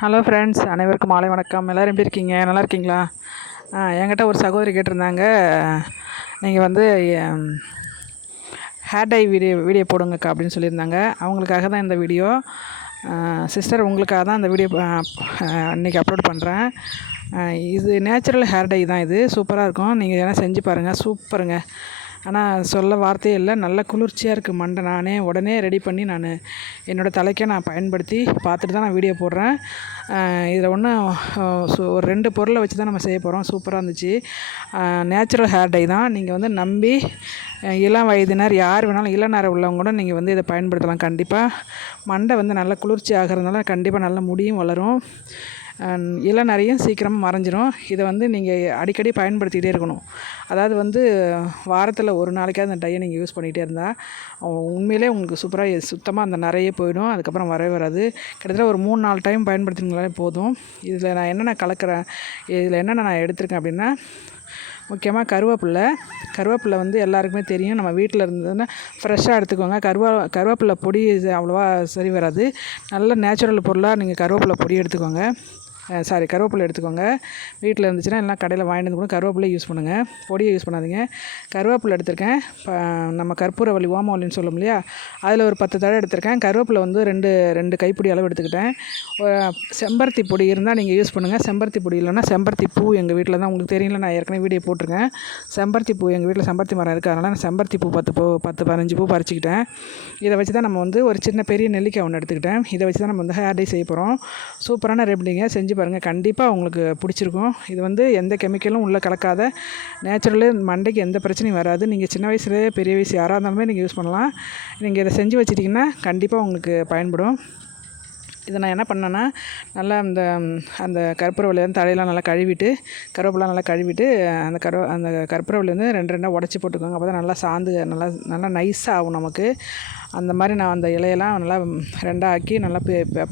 Hello friends அனைவருக்கும் மாலை வணக்கம். எல்லோரும் எப்படி இருக்கீங்க? நல்லா இருக்கீங்களா? என்கிட்ட ஒரு சகோதரி கேட்டிருந்தாங்க. நீங்கள் வந்து ஹேர் டை வீடியோ வீடியோ போடுங்கக்கா அப்படின்னு சொல்லியிருந்தாங்க. அவங்களுக்காக தான் இந்த வீடியோ சிஸ்டர் உங்களுக்காக தான் இந்த வீடியோ இன்றைக்கி அப்லோட் பண்ணுறேன் இது நேச்சுரல் ஹேர் டை தான் இது. சூப்பராக இருக்கும். நீங்கள் எதனா செஞ்சு பாருங்கள் சூப்பருங்க. ஆனால் சொல்ல வார்த்தையே இல்லை. நல்ல குளிர்ச்சியாக இருக்குது மண்டை. நானே உடனே ரெடி பண்ணி நான் என்னோடய தலைக்கே நான் பயன்படுத்தி பார்த்துட்டு தான் நான் வீடியோ போடுறேன். இதில் ஒன்றும் ஒரு ரெண்டு பொருளை வச்சு தான் நம்ம செய்ய போகிறோம் சூப்பராக இருந்துச்சு. நேச்சுரல் ஹேர் டை தான். நீங்கள் வந்து நம்பி இளம் வயதினர் யார் வேணாலும் இளநேரம் உள்ளவங்க கூட நீங்கள் வந்து இதை பயன்படுத்தலாம். கண்டிப்பாக மண்டை வந்து நல்லா குளிர்ச்சி ஆகிறதுனால கண்டிப்பாக நல்ல முடியும் வளரும். அஹ், இளநரையும் சீக்கிரமாக மறைஞ்சிரும். இதை வந்து நீங்கள் அடிக்கடி பயன்படுத்திக்கிட்டே இருக்கணும். அதாவது வந்து வாரத்தில் ஒரு நாளைக்காவது அந்த டையை நீங்கள் யூஸ் பண்ணிகிட்டே இருந்தால் உண்மையிலே உங்களுக்கு சூப்பராக சுத்தமாக அந்த நிறைய போயிடும். அதுக்கப்புறம் வரவே வராது. கிட்டத்தட்ட ஒரு மூணு நாலு டைம் பயன்படுத்தினீங்களாலே போதும். இதில் நான் என்னென்ன கலக்கிறேன் இதில் என்னென்ன நான் எடுத்திருக்கேன் அப்படின்னா முக்கியமாக கருவேப்பில்லை. கருவேப்பில்லை வந்து எல்லாருக்குமே தெரியும். நம்ம வீட்டில் இருந்ததுன்னா ஃப்ரெஷ்ஷாக எடுத்துக்கோங்க. கருவா கருவேப்பில்லை பொடி இது அவ்வளோவா சரி வராது. நல்ல நேச்சுரல் பொருளாக நீங்கள் கருவேப்பில்லை பொடி எடுத்துக்கோங்க. சாரி கருவேப்பிலை எடுத்துக்கோங்க. வீட்டில் இருந்துச்சுன்னா எல்லாம் கடையில் வாங்கிட்டு வந்து கூட கருவேப்பிலை யூஸ் பண்ணுங்கள் பொடியை யூஸ் பண்ணாதீங்க. கருவேப்பிலை எடுத்திருக்கேன். இப்போ நம்ம கற்பூரவள்ளி ஓமவல்லின்னு சொல்லும் இல்லையா? அதில் ஒரு பத்து தடவை எடுத்திருக்கேன். கருவேப்பிலை வந்து ரெண்டு ரெண்டு கைப்பிடி அளவு எடுத்துக்கிட்டேன். செம்பருத்தி பொடி இருந்தால் நீங்கள் யூஸ் பண்ணுங்கள் செம்பருத்தி பொடி இல்லைன்னா செம்பருத்தி பூ எங்கள் வீட்டில் தான் உங்களுக்கு தெரியல. நான் ஏற்கனவே வீடியோ போட்டிருக்கேன். செம்பருத்தி பூ எங்கள் வீட்டில் செம்பருத்தி மரம் இருக்குது அதனால் நான் செம்பருத்தி பூ பத்து பூ பத்து பதினஞ்சு பூ பறிச்சிக்கிட்டேன். இதை வச்சு தான் நம்ம வந்து ஒரு சின்ன பெரிய நெல்லிக்காய் ஒன்று எடுத்துக்கிட்டேன். இதை வச்சு தான் நம்ம வந்து ஹேர் டை செய்ய போகிறோம் சூப்பரான ரெப்டிங்க செஞ்சு பாருங்கள் கண்டிப்பாக உங்களுக்கு பிடிச்சிருக்கும். இது வந்து எந்த கெமிக்கலும் உள்ளே கலக்காத. நேச்சுரலு மண்டைக்கு எந்த பிரச்சனையும் வராது. நீங்கள் சின்ன வயசுலேயே பெரிய வயசு யாராக இருந்தாலுமே நீங்கள் யூஸ் பண்ணலாம். நீங்கள் இதை செஞ்சு வச்சிட்டிங்கன்னா கண்டிப்பாக உங்களுக்கு பயன்படும். இதை நான் என்ன பண்ணேன்னா நல்லா அந்த அந்த கற்பூரவள்ளியிலேருந்து தலையெல்லாம் நல்லா கழுவிட்டு கருவேப்பிலாம் நல்லா கழுவிட்டு அந்த கரு அந்த கற்பூரவள்ளிலேருந்து ரெண்டு ரெண்டாக உடச்சி போட்டுக்கோங்க. அப்போ தான் நல்லா சாந்து நல்லா நல்லா நைஸாக ஆகும் நமக்கு. அந்த மாதிரி நான் அந்த இலையெல்லாம் நல்லா ரெண்டாக ஆக்கி நல்லா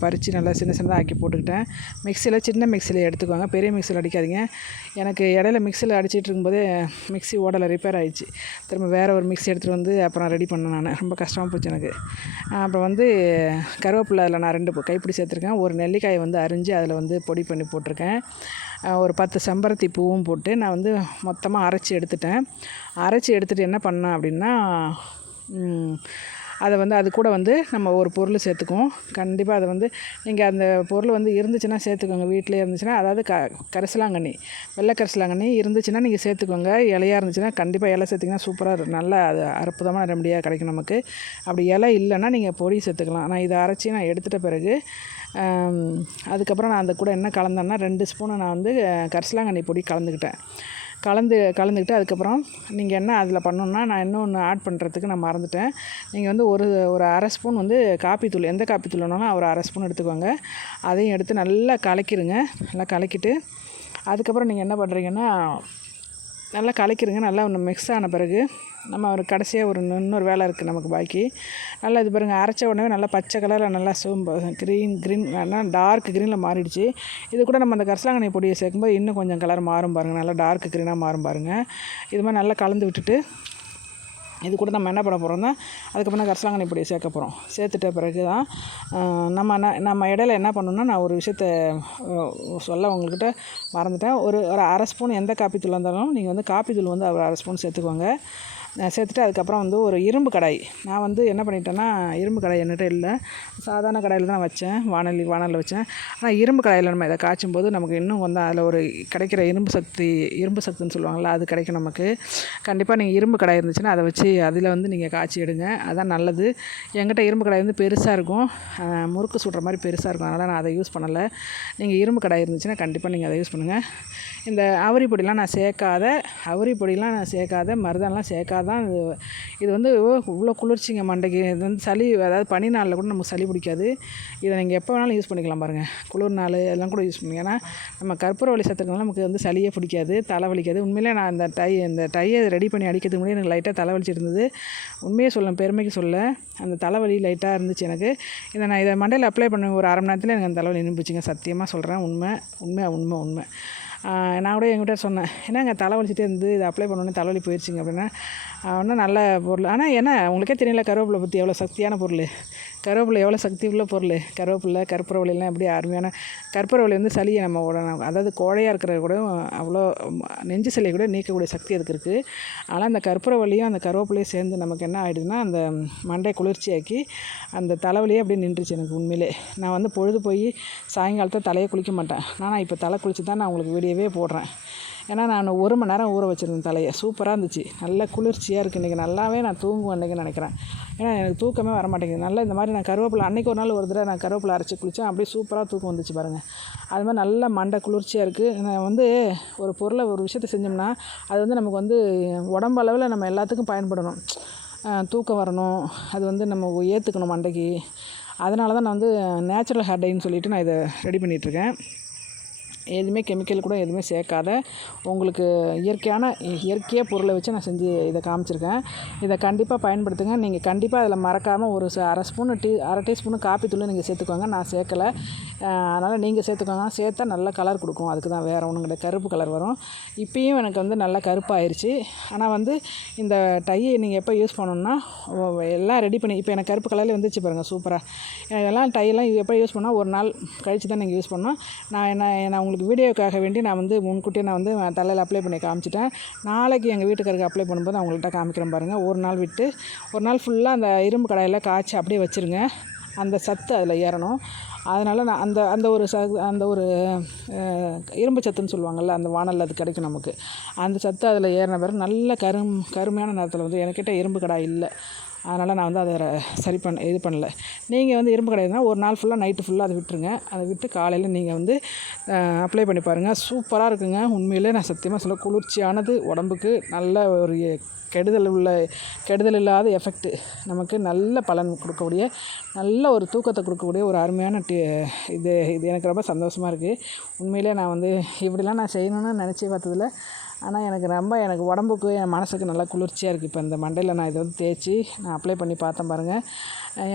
பறித்து நல்லா சின்ன சின்னதாக ஆக்கி போட்டுக்கிட்டேன். மிக்சியில் சின்ன மிக்சியில் எடுத்துக்கோங்க. பெரிய மிக்சியில் அடிக்காதீங்க. எனக்கு இடையில மிக்சியில் அடிச்சிட்டு இருக்கும்போதே மிக்ஸி ஓடலை ரிப்பேர் ஆகிடுச்சு திரும்ப வேறு ஒரு மிக்ஸி எடுத்துகிட்டு வந்து அப்புறம் ரெடி பண்ணேன் நான். ரொம்ப கஷ்டமாக போச்சு எனக்கு. அப்புறம் வந்து கருவேப்பிலை அதில் நான் ரெண்டு கைப்பிடி சேர்த்துருக்கேன். ஒரு நெல்லிக்காயை வந்து அரிஞ்சு அதில் வந்து பொடி பண்ணி போட்டிருக்கேன். ஒரு பத்து செம்பருத்தி பூவும் போட்டு நான் வந்து மொத்தமாக அரைச்சி எடுத்துட்டேன். அரைச்சி எடுத்துகிட்டு என்ன பண்ணேன் அப்படின்னா அதை வந்து அது கூட வந்து நம்ம ஒரு பொருள் சேர்த்துக்குவோம். கண்டிப்பாக அதை வந்து நீங்கள் அந்த பொருள் வந்து இருந்துச்சுன்னா சேர்த்துக்கோங்க. வீட்டிலே இருந்துச்சுன்னா அதாவது க கரிசலாங்கண்ணி வெள்ளை கரிசலாங்கண்ணி இருந்துச்சுன்னா நீங்கள் சேர்த்துக்கோங்க. இலையாக இருந்துச்சுன்னா கண்டிப்பாக இலை சேர்த்திங்கன்னா சூப்பராக நல்லா அது அற்புதமான ரெமடியாக கிடைக்கும் நமக்கு. அப்படி இலை இல்லைன்னா நீங்கள் பொடி சேர்த்துக்கலாம். நான் இதை அரைச்சி நான் எடுத்துகிட்ட பிறகு அதுக்கப்புறம் நான் அந்த கூட என்ன கலந்தேன்னா ரெண்டு ஸ்பூனை நான் வந்து கரிசலாங்கண்ணி பொடி கலந்துக்கிட்டேன். கலந்து கலந்துக்கிட்டு அதுக்கப்புறம் நீங்கள் என்ன அதில் பண்ணணுன்னா நான் இன்னொன்று ஆட் பண்ணுறதுக்கு நான் மறந்துட்டேன். நீங்கள் வந்து ஒரு ஒரு அரை ஸ்பூன் வந்து காப்பித்தூள் எந்த காப்பித்தூள் வேணாலும் ஒரு அரை ஸ்பூன் எடுத்துக்கோங்க. அதையும் எடுத்து நல்லா கலக்கிடுங்க நல்லா கலக்கிட்டு அதுக்கப்புறம் நீங்கள் என்ன பண்ணுறீங்கன்னா நல்லா கலக்கிடுங்க நல்லா ஒன்று மிக்ஸ் ஆன பிறகு நம்ம ஒரு கடைசியாக ஒரு இன்னொரு வேலை இருக்குது நமக்கு பாக்கி. நல்லா இது பாருங்கள் அரைச்ச உடனே நல்லா பச்சை கலரில் நல்லா சோம்பு க்ரீன் க்ரீன் நல்லா டார்க் க்ரீனில் மாறிடுச்சு. இது கூட நம்ம அந்த கரிசலாங்கண்ணி பொடியை சேர்க்கும்போது இன்னும் கொஞ்சம் கலர் மாறும் பாருங்கள் நல்லா டார்க் க்ரீனாக மாறும் பாருங்கள் இது மாதிரி நல்லா கலந்து விட்டுட்டு இது கூட நம்ம என்ன பண்ண போகிறோம்னா அதுக்கப்புறம் தான் கரிசலாங்கண்ணி இப்படி சேர்க்க போகிறோம் சேர்த்துட்ட பிறகு தான் நம்ம என்ன- நம்ம இடையில என்ன பண்ணணும்னா நான் ஒரு விஷயத்த சொல்ல உங்கள்கிட்ட மறந்துட்டேன். ஒரு ஒரு அரை ஸ்பூன் எந்த காப்பி தூள் இருந்தாலும் நீங்கள் வந்து காப்பி தூள் வந்து ஒரு அரை ஸ்பூன் சேர்த்துக்கோங்க. சேர்த்துட்டு அதுக்கப்புறம் வந்து ஒரு இரும்பு கடாய். நான் வந்து என்ன பண்ணிட்டேன்னா இரும்பு கடாய் என்கிட்ட இல்லை. சாதாரண கடாயில் தான் வச்சேன். வானலி வானலில் வச்சேன். ஆனால் இரும்பு கடாயில் நம்ம இதை காய்ச்சும் போது நமக்கு இன்னும் வந்து அதில் ஒரு கிடைக்கிற இரும்பு சக்தி இரும்பு சக்தின்னு சொல்லுவாங்கள்ல அது கிடைக்கும் நமக்கு. கண்டிப்பாக நீங்கள் இரும்பு கடாய் இருந்துச்சுன்னா அதை வச்சு அதில் வந்து நீங்கள் காய்ச்சி எடுங்க. அதான் நல்லது. எங்கிட்ட இரும்பு கடாய் வந்து பெருசாக இருக்கும். முறுக்கு சுடுற மாதிரி பெருசாக இருக்கும். அதனால் நான் அதை யூஸ் பண்ணலை. நீங்கள் இரும்பு கடாய் இருந்துச்சுன்னா கண்டிப்பாக நீங்கள் அதை யூஸ் பண்ணுங்கள் இந்த அவரி பொடிலாம் நான் சேர்க்காத அவரி பொடிலாம் நான் சேர்க்காத மருதானெலாம் தான் இது. இது வந்து இவ்வளோ குளிர்ச்சிங்க மண்டைக்கு. இது வந்து சளி அதாவது பனி நாளில் கூட நமக்கு சளி பிடிக்காது. இதை நீங்கள் எப்போ வேணாலும் யூஸ் பண்ணிக்கலாம் பாருங்கள் குளிர் நாள் எல்லாம் கூட யூஸ் பண்ணி ஏன்னா நம்ம கற்பூரவள்ளி சேர்த்துக்கனால நமக்கு வந்து சளியே பிடிக்காது தலை வலிக்காது. உண்மையிலே நான் அந்த டை அந்த டையை ரெடி பண்ணி அடிக்கிறதுக்கு முன்னாடி எனக்கு லைட்டாக தலை வலிச்சிட்டு இருந்தது. உண்மையை சொல்ல பெருமைக்கு சொல்ல அந்த தலைவலி லைட்டாக இருந்துச்சு எனக்கு. இதை நான் இதை மண்டையில் அப்ளை பண்ண ஒரு அரை மணி நேரத்தில் எனக்கு அந்த தலைவலி நின்றுச்சுங்க சத்தியமாக சொல்கிறேன் உண்மை உண்மை உண்மை உண்மை. நான் கூட என்கிட்ட சொன்னேன் என்னங்க தலை வலிச்சிட்டே இருந்து இதை அப்ளை பண்ணோன்னே தலைவலி போயிடுச்சிங்க அப்படின்னா ஒன்றும் நல்ல பொருள். ஆனால் என்ன உங்களுக்கே தெரியல கருவேப்பிலை பற்றி எவ்வளோ சக்தியான பொருள். கருவேப்பிலை எவ்வளோ சக்தி உள்ள பொருள்? கருவேப்பிலை கற்பூரவள்ளிலாம் எப்படி அருமையான கற்பூரவள்ளி வந்து சளியை நம்ம உடனே அதாவது கோழையாக இருக்கிற கூட அவ்வளோ நெஞ்சு சளியை கூட நீக்கக்கூடிய சக்தி அதுக்கு இருக்குது ஆனால் அந்த கற்பூரவள்ளியும் அந்த கருவேப்பிலையும் சேர்ந்து நமக்கு என்ன ஆகிடுதுன்னா அந்த மண்டை குளிர்ச்சியாக்கி அந்த தலைவலியே அப்படியே நின்றுச்சு எனக்கு உண்மையிலே. நான் வந்து பொழுது போய் சாயங்காலத்தை தலையை குளிக்க மாட்டேன். ஆனால் இப்போ தலை குளித்து தான் நான் உங்களுக்கு வீடியோவே போடுறேன். ஏன்னா நான் ஒரு மணி நேரம் ஊற வச்சுருந்தேன் தலையை. சூப்பராக இருந்துச்சு. நல்ல குளிர்ச்சியாக இருக்குது இன்றைக்கி நல்லாவே நான் தூங்குவேன் இன்றைக்கி நினைக்கிறேன். ஏன்னா எனக்கு தூக்கமே வர மாட்டேங்குது. நல்லா இந்த மாதிரி நான் கருவேப்பிலை அன்றைக்கி ஒரு நாள் ஒரு தடவை நான் கருவேப்பிலை அரைச்சி குளித்தேன் அப்படியே சூப்பராக தூக்கம் வந்துச்சு பாருங்கள் அது மாதிரி நல்ல மண்டை குளிர்ச்சியாக இருக்குது நான் வந்து ஒரு பொருளை ஒரு விஷயத்தை செஞ்சோம்னா அது வந்து நமக்கு வந்து உடம்பு அளவில் நம்ம எல்லாத்துக்கும் பயன்படணும். தூக்கம் வரணும். அது வந்து நம்ம ஏற்றுக்கணும் மண்டைக்கு. அதனால தான் நான் வந்து நேச்சுரல் ஹேர் டைன்னு சொல்லிவிட்டு நான் இதை ரெடி பண்ணிகிட்ருக்கேன் எதுவுமே கெமிக்கல் கூட எதுவுமே சேர்க்காத. உங்களுக்கு இயற்கையான இயற்கையாக பொருளை வச்சு நான் செஞ்சு இதை காமிச்சிருக்கேன். இதை கண்டிப்பாக பயன்படுத்துங்க. நீங்கள் கண்டிப்பாக அதில் மறக்காமல் ஒரு அரை ஸ்பூனு டீ அரை டீஸ்பூனு காப்பி தூள் நீங்கள் சேர்த்துக்கோங்க. நான் சேர்க்கலை. அதனால் நீங்கள் சேர்த்துக்கோங்க. சேர்த்தா நல்ல கலர் கொடுக்கும். அதுக்கு தான் வேறு ஒன்றும் கிடையாது. கருப்பு கலர் வரும். இப்பயும் எனக்கு வந்து நல்லா கருப்பாயிருச்சு. ஆனால் வந்து இந்த டையை நீங்கள் எப்போ யூஸ் பண்ணணுன்னா எல்லாம் ரெடி பண்ணி இப்போ எனக்கு கருப்பு கலரில் வந்துச்சு பாருங்கள் சூப்பராக எல்லாம் டையெல்லாம் எப்போ யூஸ் பண்ணால் ஒரு நாள் கழித்து தான் நீங்கள் யூஸ் பண்ணோம் நான் என்ன நான் உங்களுக்கு உங்களுக்கு வீடியோக்காக வேண்டி நான் வந்து முன்கூட்டியே நான் வந்து தலையில் அப்ளை பண்ணி காமிச்சிட்டேன். நாளைக்கு எங்கள் வீட்டுக்காருக்கு அப்ளை பண்ணும்போது அவங்கள்ட்ட காமிக்கிறேன் பாருங்கள் ஒரு நாள் விட்டு ஒரு நாள் ஃபுல்லாக அந்த இரும்பு கடாயில் காய்ச்சி அப்படியே வச்சுருங்க. அந்த சத்து அதில் ஏறணும். அதனால் நான் அந்த அந்த ஒரு ச அந்த ஒரு இரும்பு சத்துன்னு சொல்லுவாங்கள்ல அந்த வானலில் அது கிடைக்கும் நமக்கு. அந்த சத்து அதில் ஏறின பிறகு நல்ல கரும் கருமையான நேரத்தில் வந்து என்கிட்ட இரும்பு கடாய் இல்லை. அதனால் நான் வந்து அதை சரி பண்ண இது பண்ணல. நீங்கள் வந்து இரும்பு கடாய்னா ஒரு நாள் ஃபுல்லாக நைட்டு ஃபுல்லாக அதை விட்டுருங்க. அதை விட்டு காலையில் நீங்கள் வந்து அப்ளை பண்ணி பாருங்கள் சூப்பராக இருக்குங்க. உண்மையிலே நான் சத்தியமாக சொல்ல குளிர்ச்சியானது உடம்புக்கு நல்ல ஒரு கெடுதல் உள்ள கெடுதல் இல்லாத எஃபெக்ட்டு நமக்கு நல்ல பலன் கொடுக்கக்கூடிய நல்ல ஒரு தூக்கத்தை கொடுக்கக்கூடிய ஒரு அருமையான டி இது இது எனக்கு ரொம்ப சந்தோஷமாக இருக்குது உண்மையிலே நான் வந்து இப்படிலாம் நான் செய்யணும்னு நினச்சி பார்த்ததில்ல ஆனால் எனக்கு ரொம்ப எனக்கு உடம்புக்கு என் மனதுக்கு நல்லா குளிர்ச்சியாக இருக்குது இப்போ இந்த மண்டையில் நான் இதை வந்து தேய்ச்சி நான் அப்ளை பண்ணி பார்த்தேன் பாருங்கள்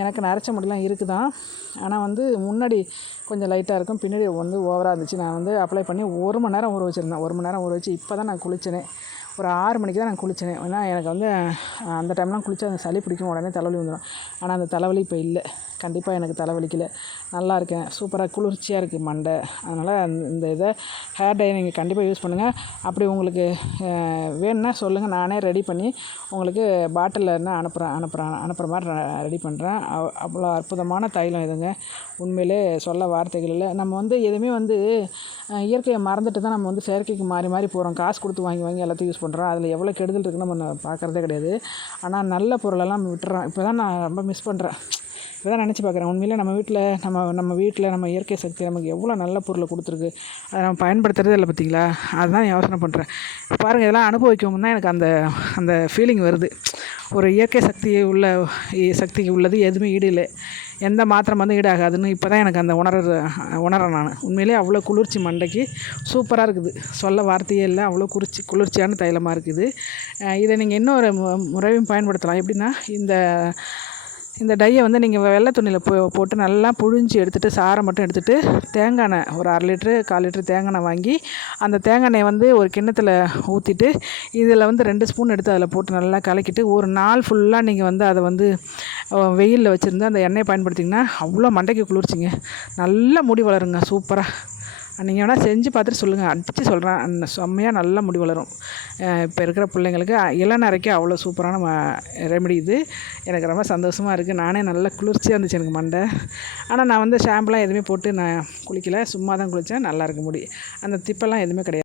எனக்கு நரைச்ச முடியெலாம் இருக்குது தான் ஆனால் வந்து முன்னாடி கொஞ்சம் லைட்டாக இருக்கும். பின்னாடி வந்து ஓவராக இருந்துச்சு. நான் வந்து அப்ளை பண்ணி ஒரு மணி நேரம் ஊற வச்சுருந்தேன். ஒரு மணி நேரம் ஊற வச்சு இப்போ தான் நான் குளித்தேனே ஒரு ஆறு மணிக்கு தான் நான் குளித்தேனே ஏன்னா எனக்கு வந்து அந்த டைம்லாம் குளித்தா அந்த சளி பிடிக்கும். உடனே தலைவலி வந்துடும் ஆனால் அந்த தலைவலி இப்போ இல்லை. கண்டிப்பாக எனக்கு தலைவலிக்கல. நல்லா இருக்கேன். சூப்பராக குளிர்ச்சியாக இருக்குது மண்டை. அதனால் இந்த இதை ஹேர் டை நீங்கள் கண்டிப்பாக யூஸ் பண்ணுங்கள் அப்படி உங்களுக்கு வேணும்னா சொல்லுங்கள் நானே ரெடி பண்ணி உங்களுக்கு பாட்டிலில் என்ன அனுப்புகிறேன் அனுப்புகிறேன் அனுப்புகிற மாதிரி ரெடி பண்ணுறேன் அவ்வளோ அற்புதமான தைலம் இதுங்க. உண்மையிலே சொல்ல வார்த்தைகள் இல்லை. நம்ம வந்து எதுவுமே வந்து இயற்கையை மறந்துட்டு தான் நம்ம வந்து செயற்கைக்கு மாறி மாறி போகிறோம் காசு கொடுத்து வாங்கி வாங்கி எல்லாத்தையும் யூஸ் பண்ணுறோம் அதில் எவ்வளோ கெடுதல் இருக்குன்னு நம்ம பார்க்குறதே கிடையாது. ஆனால் நல்ல பொருளெல்லாம் விட்டுறோம். இப்போ தான் நான் ரொம்ப மிஸ் பண்ணுறேன் இப்போ தான் நினச்சி பார்க்குறேன். உண்மையிலே நம்ம வீட்டில் நம்ம நம்ம வீட்டில் நம்ம இயற்கை சக்தி நமக்கு எவ்வளோ நல்ல பொருளை கொடுத்துருக்கு. அதை நம்ம பயன்படுத்துறதே இல்லை பார்த்தீங்களா? அதுதான் யோசனை பண்ணுறேன் பாருங்கள் இதெல்லாம் அனுபவிக்கும் தான் எனக்கு அந்த அந்த ஃபீலிங் வருது. ஒரு இயற்கை சக்தி உள்ள சக்திக்கு உள்ளது எதுவுமே ஈடு இல்லை. எந்த மாத்திரம் வந்து ஈடாகாதுன்னு இப்போ தான் எனக்கு அந்த உணர உணரேன் நான். உண்மையிலே அவ்வளோ குளிர்ச்சி மண்டைக்கு சூப்பராக இருக்குது. சொல்ல வார்த்தையே இல்லை. அவ்வளோ குளிர்ச்சி குளிர்ச்சியான தைலமாக இருக்குது. இதை நீங்கள் இன்னொரு முறையும் பயன்படுத்தலாம். எப்படின்னா இந்த இந்த டையை வந்து நீங்கள் வெள்ளை துணியில் போ போட்டு நல்லா புழிஞ்சு எடுத்துகிட்டு சாரை மட்டும் எடுத்துகிட்டு தேங்காய் எண்ணெய் ஒரு அரை லிட்ரு கால் லிட்ரு தேங்காய் எண்ணெய் வாங்கி அந்த தேங்காய் எண்ணெயை வந்து ஒரு கிண்ணத்தில் ஊற்றிட்டு இதில் வந்து ரெண்டு ஸ்பூன் எடுத்து அதில் போட்டு நல்லா கலக்கிட்டு ஒரு நாள் ஃபுல்லாக நீங்கள் வந்து அதை வந்து வெயிலில் வச்சுருந்து அந்த எண்ணெயை பயன்படுத்திங்கன்னா அவ்வளோ மண்டைக்கு குளிர்ச்சிங்க. நல்லா முடி வளருங்க சூப்பராக நீங்கள் வேணால் செஞ்சு பார்த்துட்டு சொல்லுங்கள் அடித்து சொல்கிறேன் செம்மையாக நல்லா முடி வளரும். இப்போ இருக்கிற பிள்ளைங்களுக்கு இளநரைக்கு அவ்வளோ சூப்பரான ரெமெடி இது. எனக்கு ரொம்ப சந்தோஷமாக இருக்குது நானே நல்லா குளிர்ச்சியாக இருந்துச்சு எனக்கு மண்டை. ஆனால் நான் வந்து ஷாம்புலாம் எதுவுமே போட்டு நான் குளிக்கலை. சும்மா தான் குளித்தேன் நல்லா இருக்க முடி. அந்த திப்பெல்லாம் எதுவுமே கிடையாது.